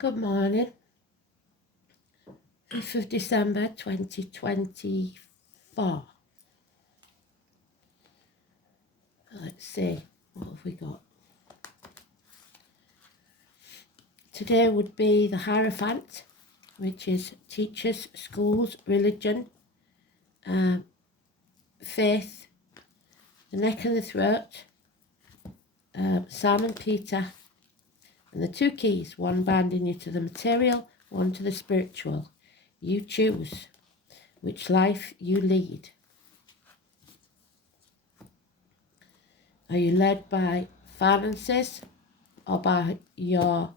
Good morning, 5th of December 2024. Let's see, what have we got? Today would be the Hierophant, which is teachers, schools, religion, faith, the neck and the throat, Simon Peter, and the two keys, one binding you to the material, one to the spiritual. You choose which life you lead. Are you led by finances or by your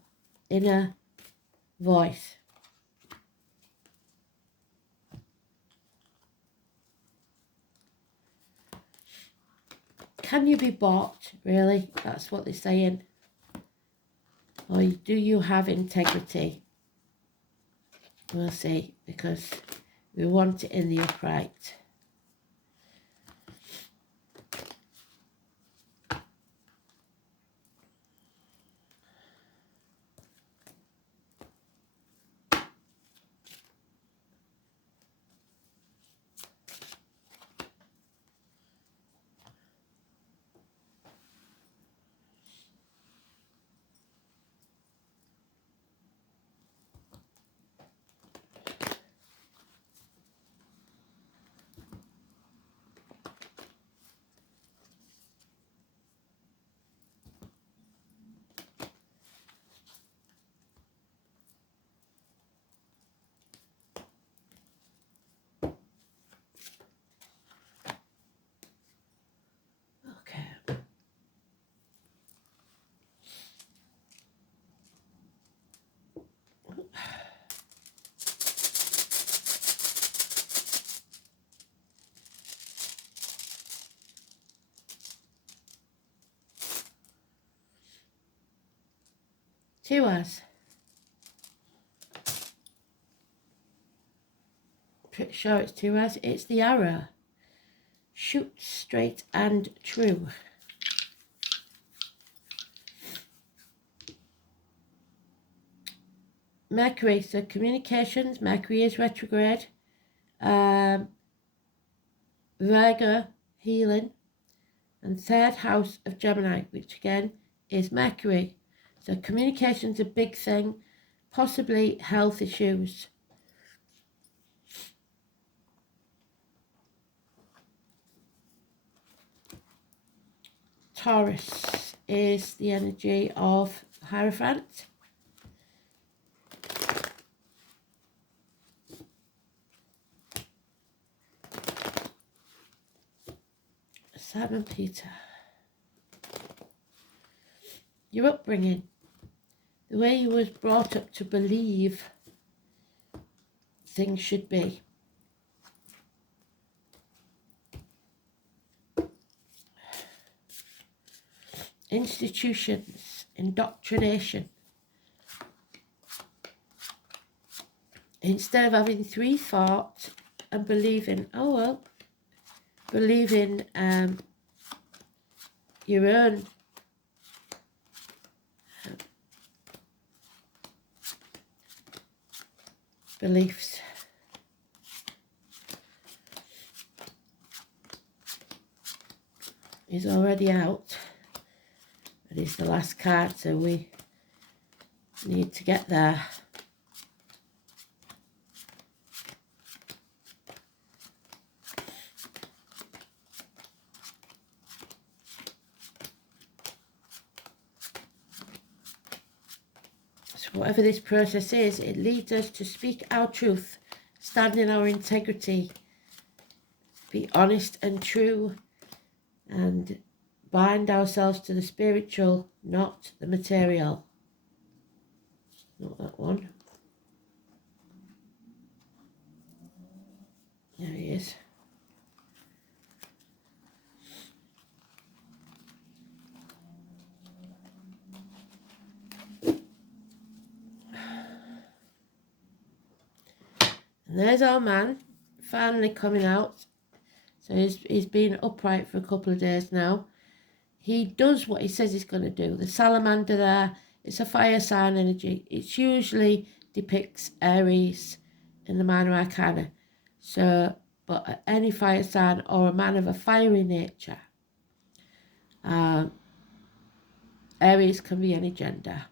inner voice? Can you be bought, really? That's what they're saying. Or do you have integrity? We'll see, because we want it in the upright. Okay. Two hours. Pretty sure it's 2 hours. It's the arrow. Shoot straight and true. Mercury, so communications, Mercury is retrograde. Virgo, healing. And third house of Gemini, which again is Mercury. So communication's a big thing, possibly health issues. Taurus is the energy of Hierophant. Simon Peter. Your upbringing, the way you was brought up to believe things should be. Institutions, indoctrination. Instead of having three thoughts and believing, believing your own beliefs. Is already out. It is the last card, so we need to get there. So whatever this process is, it leads us to speak our truth, stand in our integrity, be honest and true, and bind ourselves to the spiritual, not the material. Not that one. There he is. And there's our man, finally coming out. So he's been upright for a couple of days now. He does what he says he's going to do. The salamander there It's a fire sign energy. It usually depicts Aries in the minor arcana. So, but any fire sign or a man of a fiery nature. Aries can be any gender.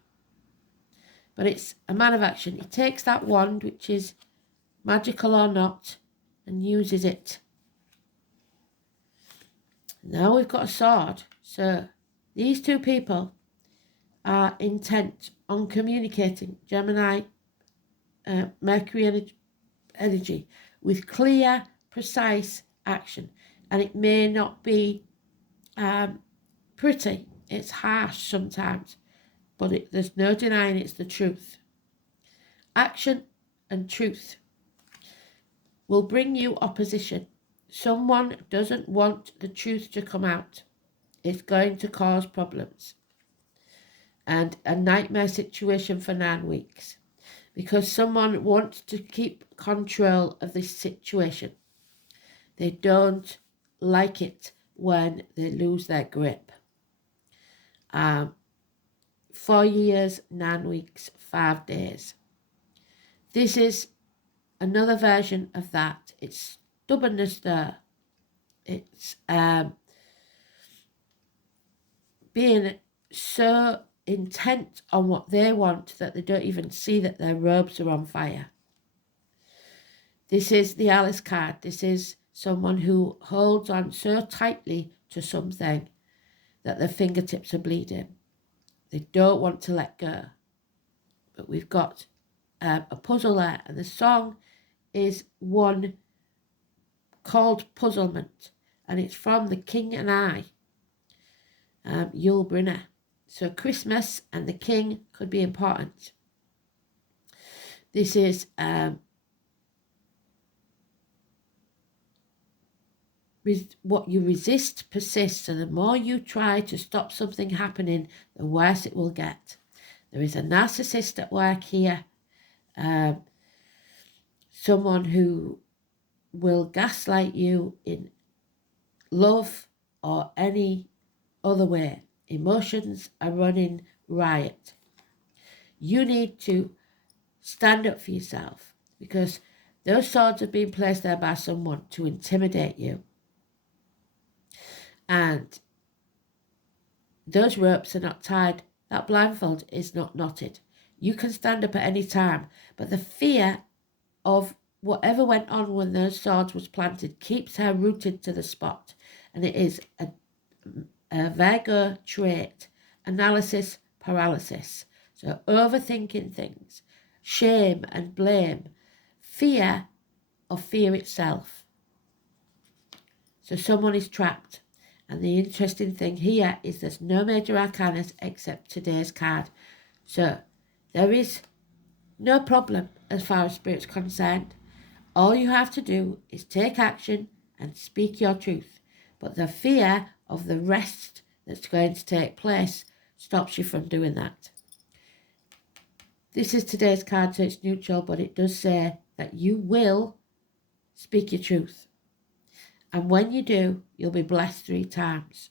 But it's a man of action. He takes that wand, which is magical or not, and uses it. Now we've got a sword. So these two people are intent on communicating, Gemini, Mercury energy, with clear, precise action. And it may not be pretty. It's harsh sometimes, but there's no denying it's the truth. Action and truth will bring you opposition. Someone doesn't want the truth to come out. It's going to cause problems and a nightmare situation for 9 weeks because someone wants to keep control of this situation. They don't like it when they lose their grip. 4 years, 9 weeks, 5 days. This is another version of that. It's stubbornness there. It's being so intent on what they want that they don't even see that their robes are on fire. This is the Alice card. This is someone who holds on so tightly to something that their fingertips are bleeding. They don't want to let go. But we've got a puzzle there, and the song is one called Puzzlement, and it's from The King and I, Yul Brynner. So Christmas and the king could be important. This is what you resist persists, and the more you try to stop something happening, the worse it will get. There is a narcissist at work here, someone who will gaslight you in love or any other way. Emotions are running riot. You need to stand up for yourself because those swords have been placed there by someone to intimidate you. And those ropes are not tied. That blindfold is not knotted. You can stand up at any time, but the fear of whatever went on when those swords was planted keeps her rooted to the spot. And it is a Virgo trait, analysis paralysis. So overthinking things, shame and blame, fear of fear itself. So someone is trapped. And the interesting thing here is there's no major arcanas except today's card. So there is no problem as far as spirit's concerned. All you have to do is take action and speak your truth. But the fear of the rest that's going to take place stops you from doing that. This is today's card, so it's neutral, but it does say that you will speak your truth. And when you do, you'll be blessed 3 times.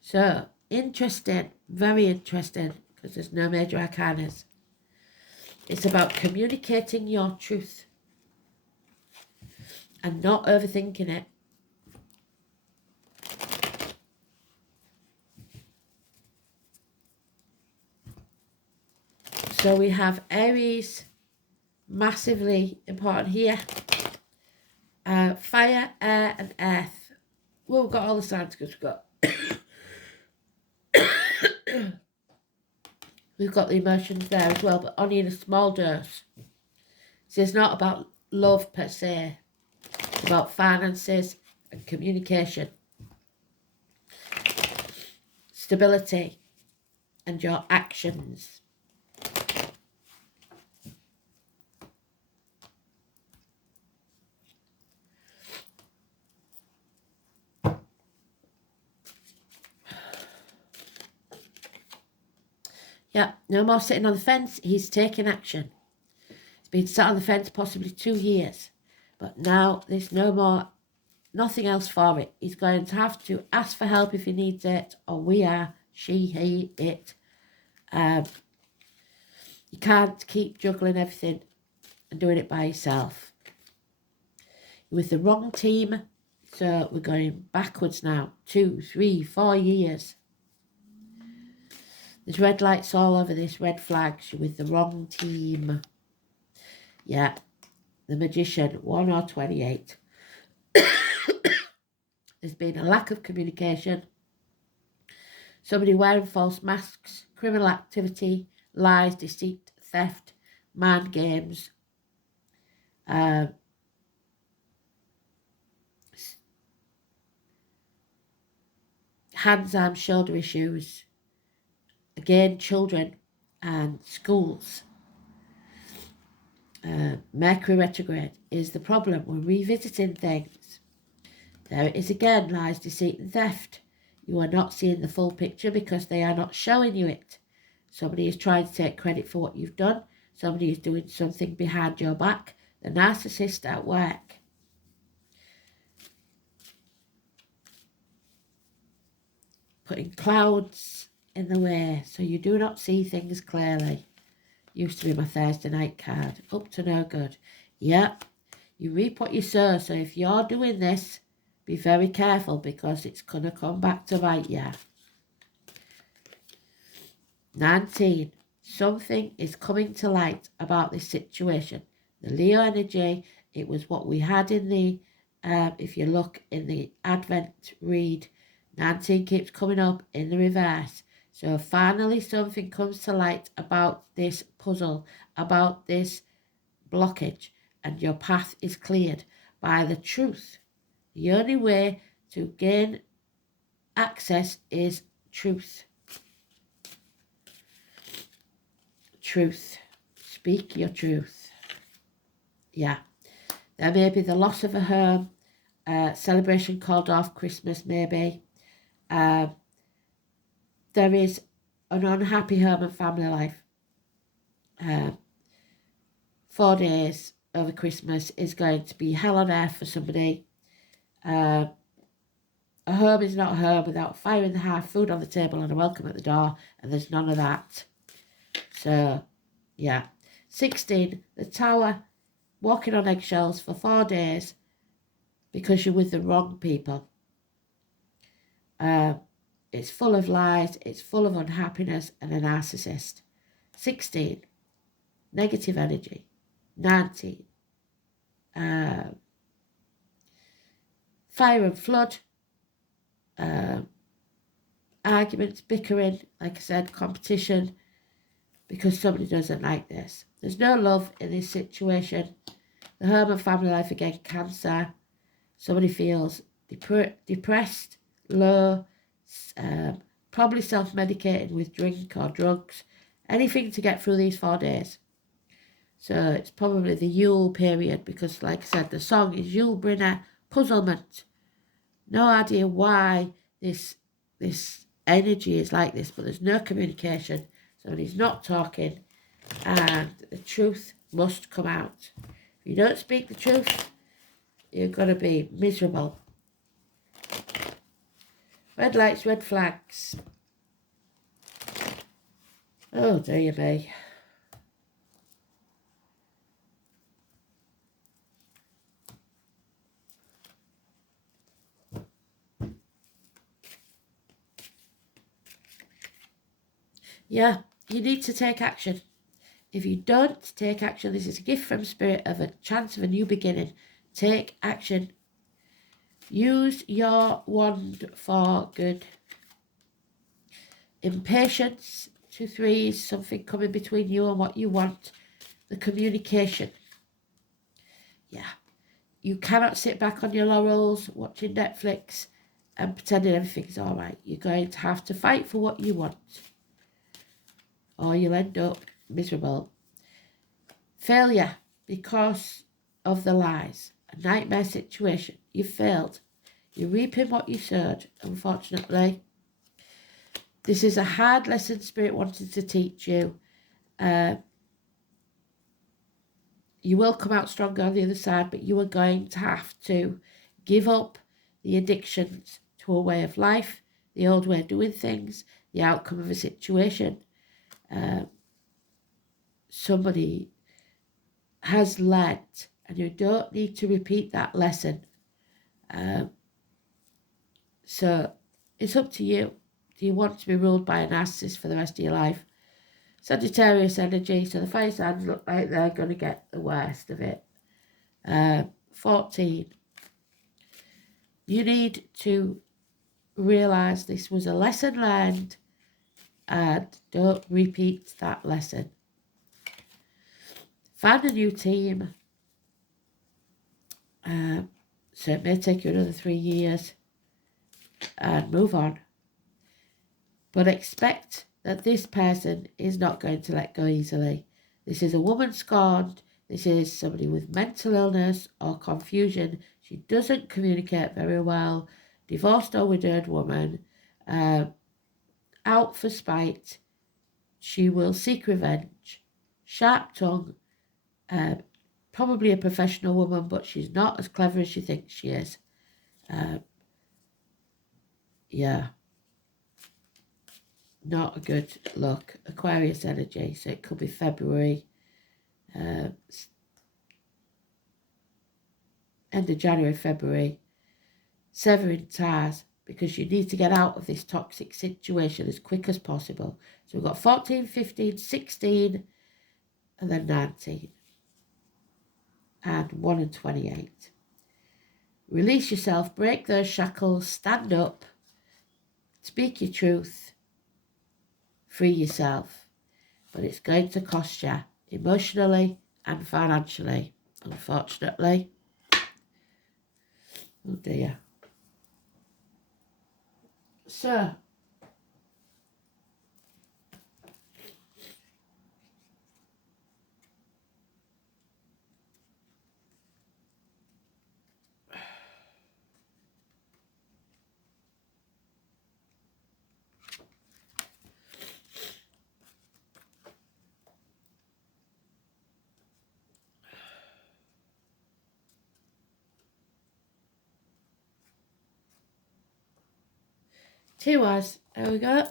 So, interesting, very interesting, because there's no major arcanas. It's about communicating your truth and not overthinking it. So we have Aries, massively important here. Fire, air and earth. Well, we've got all the signs because we've got the emotions there as well, but only in a small dose. So it's not about love per se. It's about finances and communication, stability and your actions. Yeah, no more sitting on the fence. He's taking action. He's been sat on the fence possibly 2 years. But now there's no more, nothing else for it. He's going to have to ask for help if he needs it. Or we are, she, he, it. You can't keep juggling everything and doing it by yourself. You're with the wrong team, so we're going backwards now. 2, 3, 4 years. There's red lights all over this, red flags. You're with the wrong team. Yeah, the Magician, 1 or 28. There's been a lack of communication. Somebody wearing false masks, criminal activity, lies, deceit, theft, mind games, hands, arms, shoulder issues. Again, children and schools. Mercury retrograde is the problem. We're revisiting things. There it is again, lies, deceit and theft. You are not seeing the full picture because they are not showing you it. Somebody is trying to take credit for what you've done. Somebody is doing something behind your back. The narcissist at work. Putting clouds in the way so you do not see things clearly. Used to be my Thursday night card. Up to no good. Yep. You reap what you sow. So if you're doing this, be very careful because it's going to come back to bite you. 19. Something is coming to light about this situation. The Leo energy, it was what we had in the, if you look in the Advent read, 19 keeps coming up in the reverse. So finally something comes to light about this puzzle, about this blockage, and your path is cleared by the truth. The only way to gain access is truth. Truth. Speak your truth. Yeah. There may be the loss of a home, celebration called off, Christmas maybe. There is an unhappy home and family life. 4 days over Christmas is going to be hell on earth for somebody. A home is not a home without fire in the hearth, food on the table and a welcome at the door, and there's none of that. So, yeah. 16, the Tower, walking on eggshells for 4 days because you're with the wrong people. It's full of lies, it's full of unhappiness and a narcissist. 16, negative energy. 19, fire and flood, arguments, bickering, like I said, competition, because somebody doesn't like this. There's no love in this situation. The home and family life, again, Cancer. Somebody feels depressed, low, probably self-medicating with drink or drugs, anything to get through these 4 days. So it's probably the Yule period because, like I said, the song is Yule Bringer, puzzlement. No idea why this energy is like this, but there's no communication. Somebody's not talking, and the truth must come out. If you don't speak the truth, you're going to be miserable. Red lights, red flags. Oh, dear me. Yeah, you need to take action. If you don't take action, this is a gift from Spirit of a chance of a new beginning. Take action. Use your wand for good. Impatience, 2 3s, something coming between you and what you want. The communication. Yeah. You cannot sit back on your laurels watching Netflix and pretending everything's all right. You're going to have to fight for what you want, or you'll end up miserable. Failure because of the lies. A nightmare situation. You failed. You're reaping what you sowed, unfortunately. This is a hard lesson Spirit wanted to teach you. You will come out stronger on the other side, but you are going to have to give up the addictions to a way of life, the old way of doing things, the outcome of a situation. somebody has led, and you don't need to repeat that lesson. So it's up to you. Do you want to be ruled by a narcissist for the rest of your life? Sagittarius energy, so the fire signs look like they're going to get the worst of it. 14. You need to realise this was a lesson learned and don't repeat that lesson. Find a new team. So it may take you another 3 years and move on. But expect that this person is not going to let go easily. This is a woman scorned. This is somebody with mental illness or confusion. She doesn't communicate very well. Divorced or widowed woman. Out for spite. She will seek revenge. Sharp tongue. Probably a professional woman, but she's not as clever as she thinks she is. Yeah. Not a good look. Aquarius energy, so it could be February. End of January, February. Severing ties, because you need to get out of this toxic situation as quick as possible. So we've got 14, 15, 16, and then 19. And 1 and 28. Release yourself, break those shackles, stand up, speak your truth, free yourself. But it's going to cost you emotionally and financially, unfortunately. Oh dear. So, Tiwaz, there we go.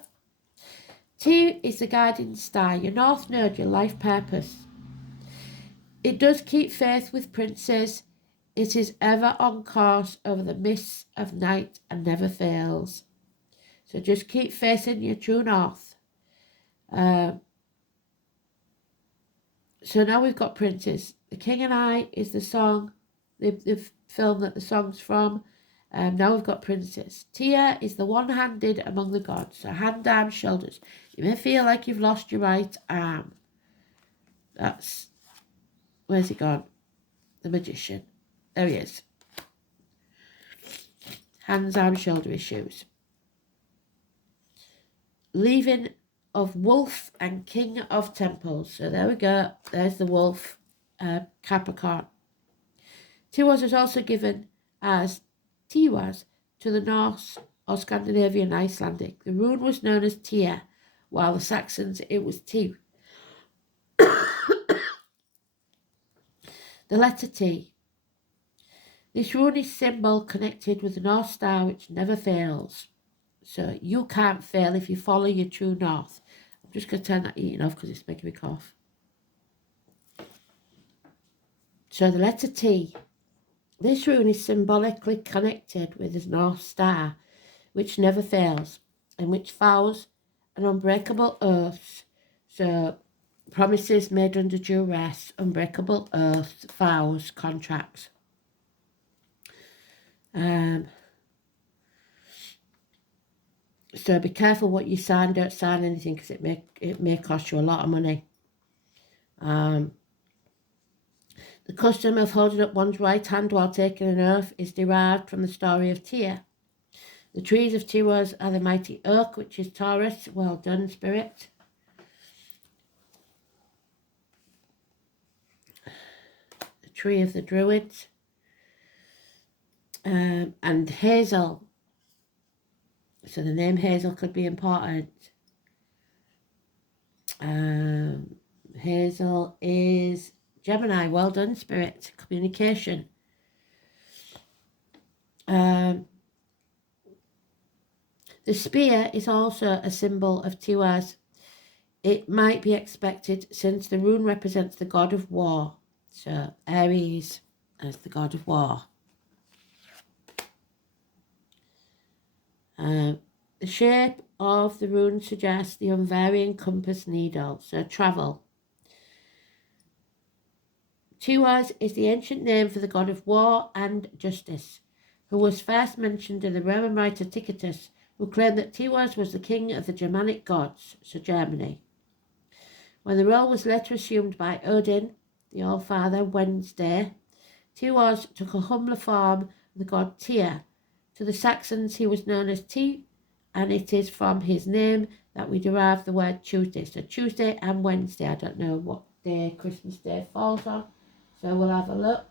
T is the guiding star, your north node, your life purpose. It does keep faith with princes. It is ever on course over the mists of night and never fails. So just keep facing your true north. So now we've got princes. The King and I is the song, the film that the song's from. Now we've got princes. Tia is the one-handed among the gods. So hand, arm, shoulders. You may feel like you've lost your right arm. That's, where's he gone? The magician. There he is. Hands, arm, shoulder issues. Leaving of wolf and king of temples. So there we go. There's the wolf, Capricorn. Tiwaz is also given as Tiwaz to the Norse or Scandinavian Icelandic. The rune was known as Tia, while the Saxons it was Ti. The letter T. This rune is symbol connected with the North Star which never fails. So you can't fail if you follow your true north. I'm just going to turn that eating off because it's making me cough. So the letter T. This rune is symbolically connected with the North Star, which never fails, and which vows an unbreakable oaths. So promises made under duress, unbreakable oaths, vows, contracts. So be careful what you sign. Don't sign anything because it may cost you a lot of money. The custom of holding up one's right hand while taking an oath is derived from the story of Tyr. The trees of Tiwaz are the mighty oak, which is Taurus. Well done, spirit. The tree of the Druids. And Hazel. So the name Hazel could be important. Hazel is Gemini. Well done, spirit. Communication. The spear is also a symbol of Tiwaz. it might be expected since the rune represents the god of war. So Aries as the god of war. The shape of the rune suggests the unvarying compass needle, so travel. Tiwaz is the ancient name for the god of war and justice, who was first mentioned in the Roman writer Tacitus, who claimed that Tiwaz was the king of the Germanic gods, so Germany. When the role was later assumed by Odin, the All-Father, Wednesday, Tiwaz took a humbler form of the god Tyr. To the Saxons he was known as Ty, and it is from his name that we derive the word Tuesday. So Tuesday and Wednesday, I don't know what day Christmas Day falls on, so we'll have a look.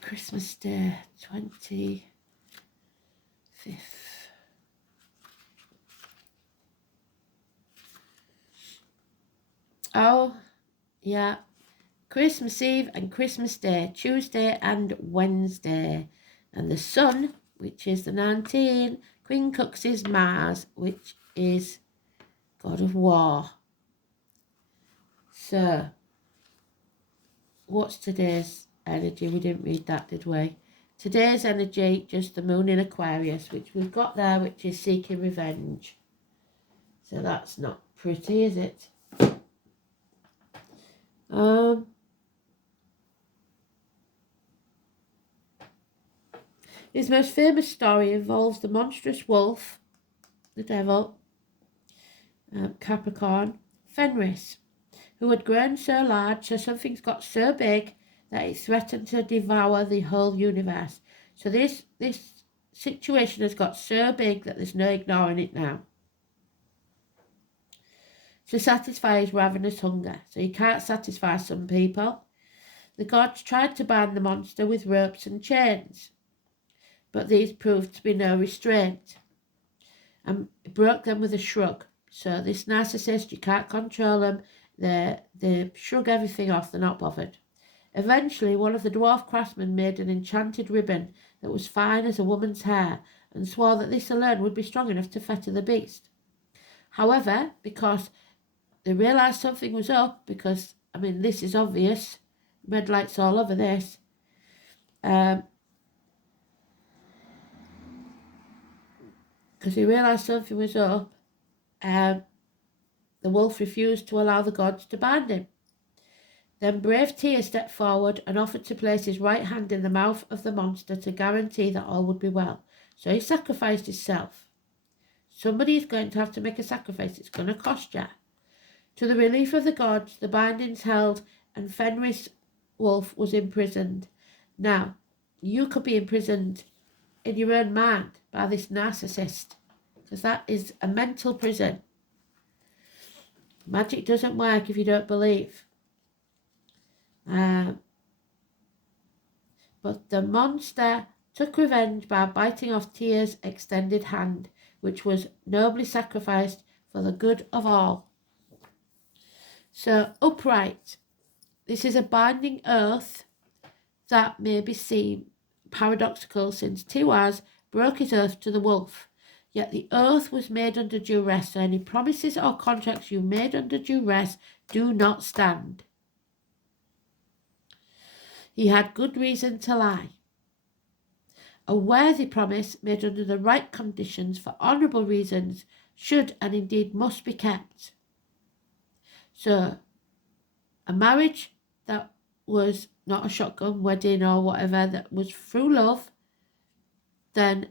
Christmas Day, 25th. Oh, yeah. Christmas Eve and Christmas Day, Tuesday and Wednesday. And the sun, which is the 19, Queen Cux's Mars, which is god of war. So, what's today's energy? We didn't read that, did we? Today's energy, just the moon in Aquarius, which we've got there, which is seeking revenge. So that's not pretty, is it? His most famous story involves the monstrous wolf, the devil, Capricorn, Fenris, who had grown so large, so something's got so big that it threatened to devour the whole universe. So this situation has got so big that there's no ignoring it now. To satisfy his ravenous hunger. So he can't satisfy some people. The gods tried to bind the monster with ropes and chains, but these proved to be no restraint and broke them with a shrug. So this narcissist, you can't control them. They shrug everything off. They're not bothered. Eventually, one of the dwarf craftsmen made an enchanted ribbon that was fine as a woman's hair and swore that this alone would be strong enough to fetter the beast. However, because they realised something was up, because, I mean, this is obvious, red lights all over this, because he realised something was up, the wolf refused to allow the gods to bind him. Then brave Tyr stepped forward and offered to place his right hand in the mouth of the monster to guarantee that all would be well. So he sacrificed himself. Somebody is going to have to make a sacrifice. It's going to cost you. To the relief of the gods, the bindings held and Fenris Wolf was imprisoned. Now, you could be imprisoned in your own mind by this narcissist, because that is a mental prison. Magic doesn't work if you don't believe. But the monster took revenge by biting off Tyr's extended hand, which was nobly sacrificed for the good of all. So, upright. This is a binding oath that may be seen paradoxical, since Tiwaz broke his oath to the wolf. Yet the oath was made under duress, so any promises or contracts you made under duress do not stand. He had good reason to lie. A worthy promise made under the right conditions for honourable reasons should and indeed must be kept. So, a marriage that was not a shotgun wedding or whatever, that was through love, then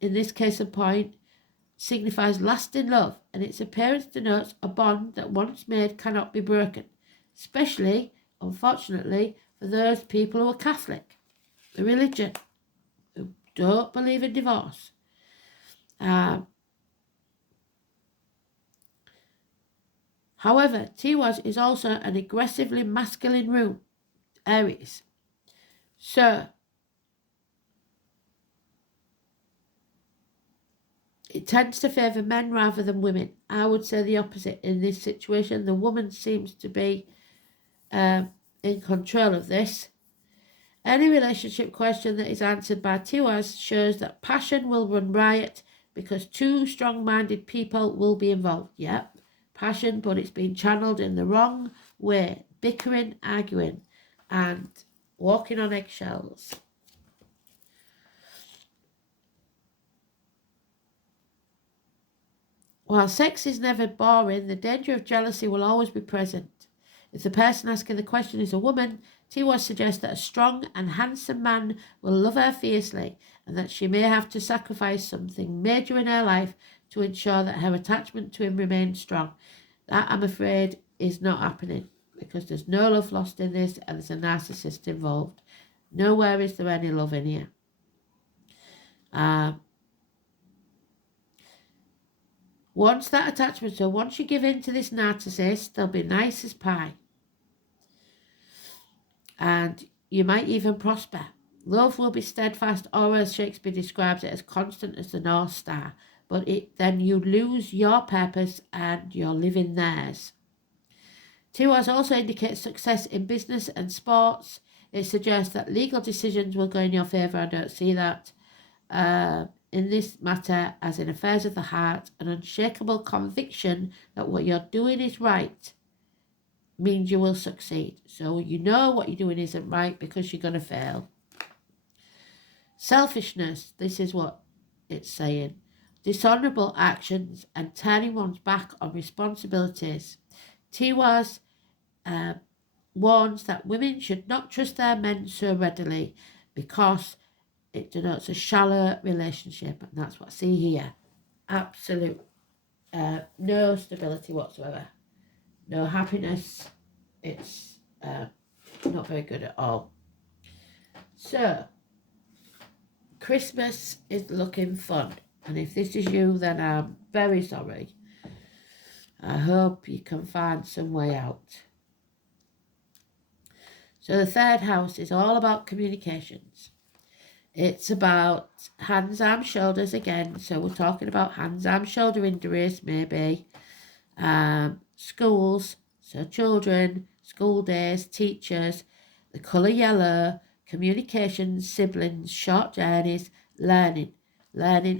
in this case in point, signifies lasting love, and its appearance denotes a bond that once made cannot be broken, especially, unfortunately, for those people who are Catholic, the religion, who don't believe in divorce. However, Tiwaz is also an aggressively masculine rune, Aries. So, it tends to favour men rather than women. I would say the opposite in this situation. The woman seems to be in control of this. Any relationship question that is answered by Tiwaz shows that passion will run riot because two strong-minded people will be involved. Yep, passion, but it's been channeled in the wrong way. Bickering, arguing, and walking on eggshells. While sex is never boring, the danger of jealousy will always be present. If the person asking the question is a woman, Tiwa suggests that a strong and handsome man will love her fiercely and that she may have to sacrifice something major in her life to ensure that her attachment to him remains strong. That, I'm afraid, is not happening because there's no love lost in this and there's a narcissist involved. Nowhere is there any love in here. Once that attachment, so once you give in to this narcissist, they'll be nice as pie. And you might even prosper. Love will be steadfast, or as Shakespeare describes it, as constant as the North Star. But then you lose your purpose and you're living theirs. Tiwaz also indicates success in business and sports. It suggests that legal decisions will go in your favour. I don't see that. In this matter, as in affairs of the heart, an unshakable conviction that what you're doing is right means you will succeed. So you know what you're doing isn't right because you're going to fail. Selfishness, this is what it's saying. Dishonourable actions and turning one's back on responsibilities. Tiwaz warns that women should not trust their men so readily because it denotes a shallow relationship, and that's what I see here. Absolute no stability whatsoever, no happiness. It's not very good at all. So Christmas is looking fun, and if this is you, then I'm very sorry. I hope you can find some way out. So the third house is all about communications. It's about hands, arms, shoulders again. So we're talking about hands, arms, shoulder injuries, maybe. Schools, so children, school days, teachers, the colour yellow, communications, siblings, short journeys, learning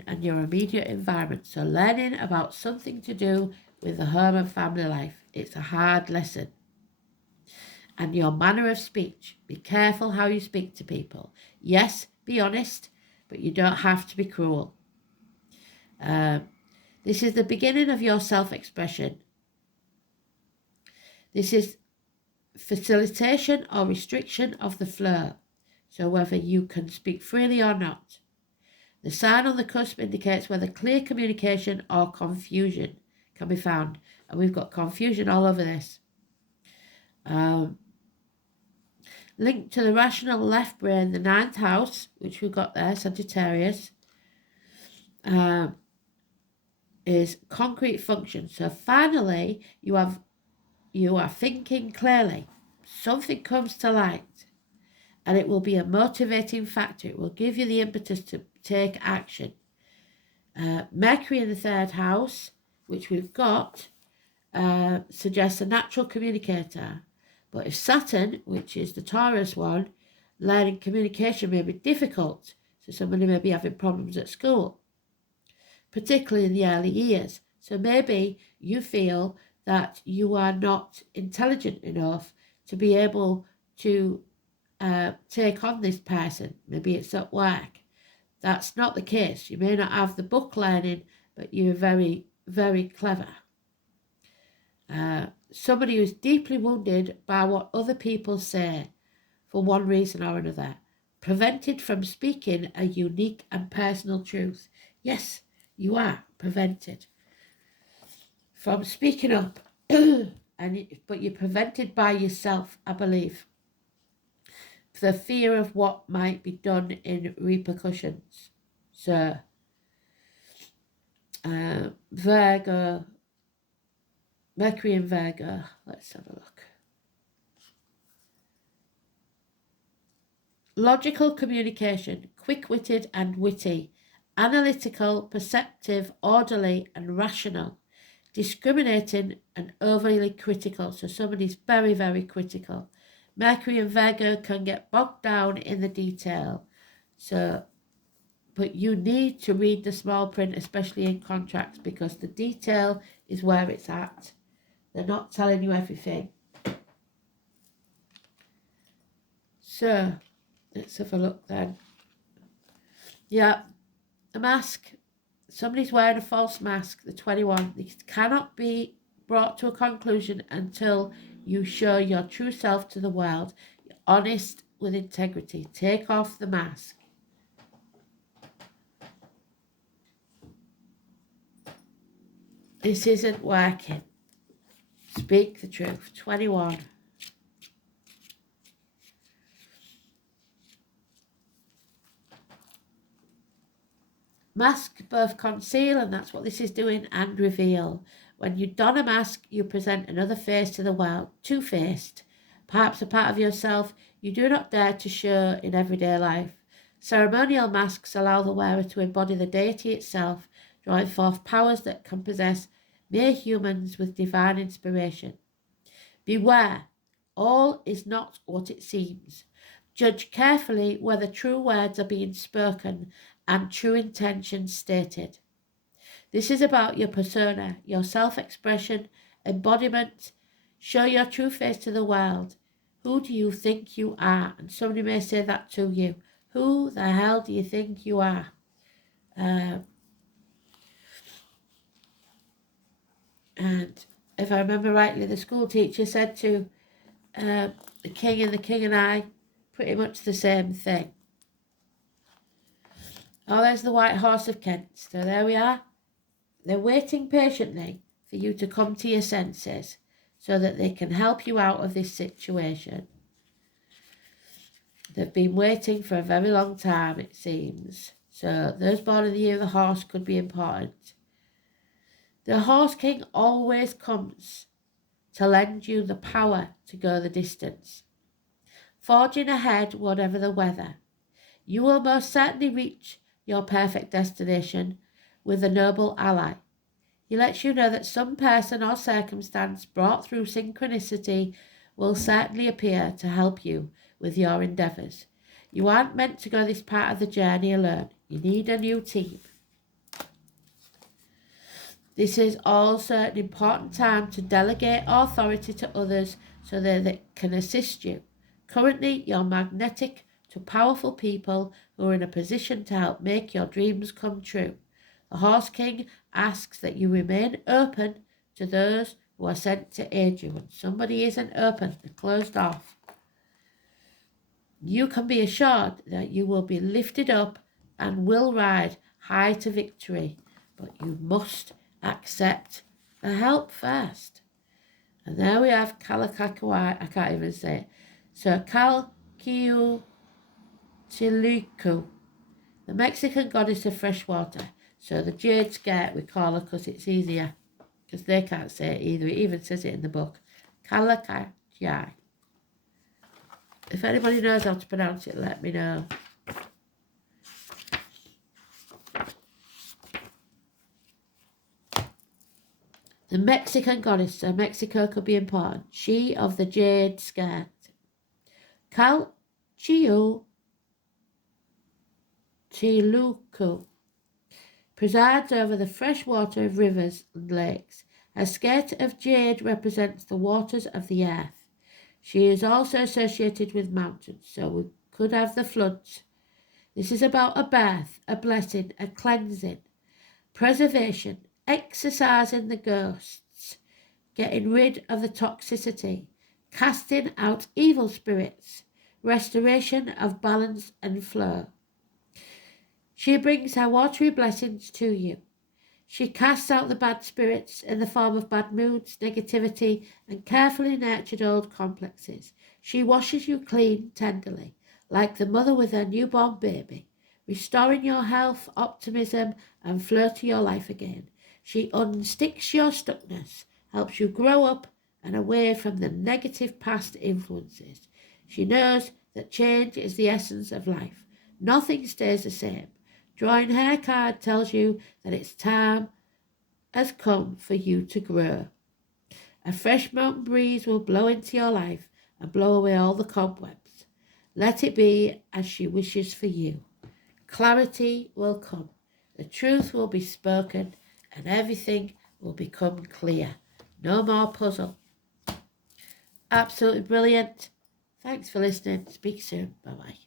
and your immediate environment. So learning about something to do with the home and family life. It's a hard lesson. And your manner of speech. Be careful how you speak to people. Yes, be honest, but you don't have to be cruel. This is the beginning of your self-expression. This is facilitation or restriction of the flow. So whether you can speak freely or not. The sign on the cusp indicates whether clear communication or confusion can be found. And we've got confusion all over this. Linked to the rational left brain, the 9th house, which we've got there, Sagittarius, is concrete function. So finally, you are thinking clearly. Something comes to light, and it will be a motivating factor. It will give you the impetus to take action. Mercury in the 3rd house, which we've got, suggests a natural communicator. But if Saturn, which is the Taurus one, learning communication may be difficult. So somebody may be having problems at school, particularly in the early years. So maybe you feel that you are not intelligent enough to be able to take on this person. Maybe it's at work. That's not the case. You may not have the book learning, but you're very, very clever. Somebody who's deeply wounded by what other people say for one reason or another, prevented from speaking a unique and personal truth. Yes, you are prevented from speaking up, but you're prevented by yourself, I believe, for the fear of what might be done in repercussions. So, Virgo, Mercury in Virgo, let's have a look. Logical communication, quick-witted and witty, analytical, perceptive, orderly and rational, discriminating and overly critical. So somebody's very, very critical, Mercury and Virgo can get bogged down in the detail. But you need to read the small print, especially in contracts, because the detail is where it's at. They're not telling you everything. So, let's have a look then. Yeah, a mask. Somebody's wearing a false mask, the 21. It cannot be brought to a conclusion until you show your true self to the world. You're honest with integrity. Take off the mask. This isn't working. Speak the truth. 21. Mask both conceal, and that's what this is doing, and reveal. When you don a mask, you present another face to the world, two-faced. Perhaps a part of yourself you do not dare to show in everyday life. Ceremonial masks allow the wearer to embody the deity itself, drawing forth powers that can possess mere humans with divine inspiration. Beware, all is not what it seems. Judge carefully whether true words are being spoken and true intentions stated. This is about your persona, your self-expression, embodiment. Show your true face to the world. Who do you think you are? And somebody may say that to you. Who the hell do you think you are? And if I remember rightly, the school teacher said to the king and I, pretty much the same thing. Oh, there's the white horse of Kent. So there we are. They're waiting patiently for you to come to your senses so that they can help you out of this situation. They've been waiting for a very long time, it seems. So those born in the year of the horse could be important. The horse king always comes to lend you the power to go the distance. Forging ahead, whatever the weather. You will most certainly reach your perfect destination with a noble ally. He lets you know that some person or circumstance brought through synchronicity will certainly appear to help you with your endeavours. You aren't meant to go this part of the journey alone. You need a new team. This is also an important time to delegate authority to others so that they can assist you. Currently, you're magnetic to powerful people who are in a position to help make your dreams come true. The Horse King asks that you remain open to those who are sent to aid you. When somebody isn't open, they're closed off. You can be assured that you will be lifted up and will ride high to victory, but you must accept the help first. And there we have Kalakakawai, I can't even say it. So Calquiuchilicu, the Mexican goddess of fresh water. So the jade skirt we call her because it's easier, because they can't say it either. It even says it in the book. Kalakakai. If anybody knows how to pronounce it, let me know. The Mexican goddess, so Mexico could be important. She of the jade skirt. Calquiuchilicu presides over the fresh water of rivers and lakes. Her skirt of jade represents the waters of the earth. She is also associated with mountains, so we could have the floods. This is about a birth, a blessing, a cleansing, preservation, exorcising the ghosts, getting rid of the toxicity, casting out evil spirits, restoration of balance and flow. She brings her watery blessings to you. She casts out the bad spirits in the form of bad moods, negativity, and carefully nurtured old complexes. She washes you clean tenderly, like the mother with her newborn baby, restoring your health, optimism, and flow to your life again. She unsticks your stuckness, helps you grow up and away from the negative past influences. She knows that change is the essence of life. Nothing stays the same. Drawing her card tells you that its time has come for you to grow. A fresh mountain breeze will blow into your life and blow away all the cobwebs. Let it be as she wishes for you. Clarity will come. The truth will be spoken and everything will become clear. No more puzzle. Absolutely brilliant. Thanks for listening. Speak soon. Bye-bye.